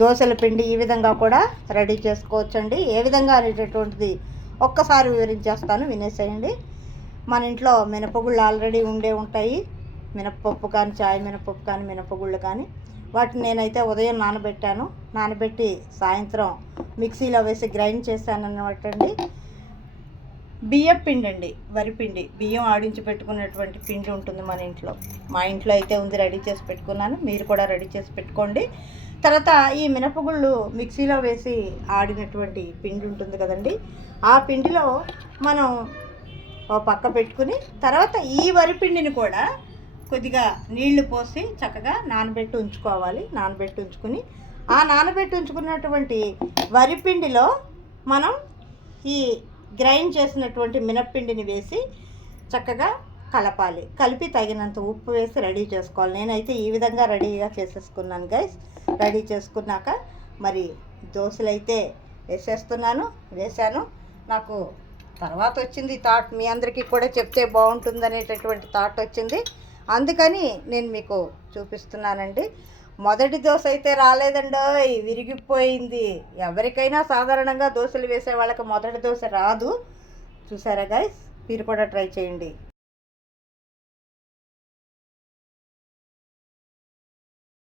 దోశల పిండి ఈ విధంగా కూడా రెడీ చేసుకోవచ్చండి. ఏ విధంగా అనేటటువంటిది ఒక్కసారి వివరించేస్తాను, వినేసేయండి. మన ఇంట్లో మినపగుళ్ళు ఆల్రెడీ ఉంటాయి. మినపప్పు కానీ, చాయ్ మినపప్పు కానీ, మినపగుళ్ళు కానీ, వాటిని నేనైతే ఉదయం నానబెట్టాను. నానబెట్టి సాయంత్రం మిక్సీలో వేసి గ్రైండ్ చేశాను అన్నమాట అండి. బియ్యం పిండి అండి, వరిపిండి, బియ్యం ఆడించి పెట్టుకున్నటువంటి పిండి ఉంటుంది మన ఇంట్లో. మా ఇంట్లో అయితే ఉంది, రెడీ చేసి పెట్టుకున్నాను. మీరు కూడా రెడీ చేసి పెట్టుకోండి. తర్వాత ఈ మినపగుళ్ళు మిక్సీలో వేసి ఆడినటువంటి పిండి ఉంటుంది కదండి, ఆ పిండిలో మనం ఓ పక్క పెట్టుకుని, తర్వాత ఈ వరిపిండిని కూడా కొద్దిగా నీళ్లు పోసి చక్కగా నానబెట్టి ఉంచుకోవాలి. నానబెట్టి ఉంచుకుని ఆ నానబెట్టి ఉంచుకున్నటువంటి వరిపిండిలో మనం ఈ గ్రైండ్ చేసినటువంటి మినప్పిండిని వేసి చక్కగా కలపాలి. కలిపి తగినంత ఉప్పు వేసి రెడీ చేసుకోవాలి. నేనైతే ఈ విధంగా రెడీగా చేసేసుకున్నాను గైస్. రెడీ చేసుకున్నాక మరి దోశలు అయితే వేసాను. నాకు తర్వాత వచ్చింది థాట్, మీ అందరికీ కూడా చెప్తే బాగుంటుంది అనేటటువంటి థాట్ వచ్చింది. అందుకని నేను మీకు చూపిస్తున్నానండి. మొదటి దోశ అయితే రాలేదండో, విరిగిపోయింది. ఎవరికైనా సాధారణంగా దోశలు వేసే వాళ్ళకి మొదటి దోశ రాదు. చూసారా గైస్, మీరు కూడా ట్రై చేయండి.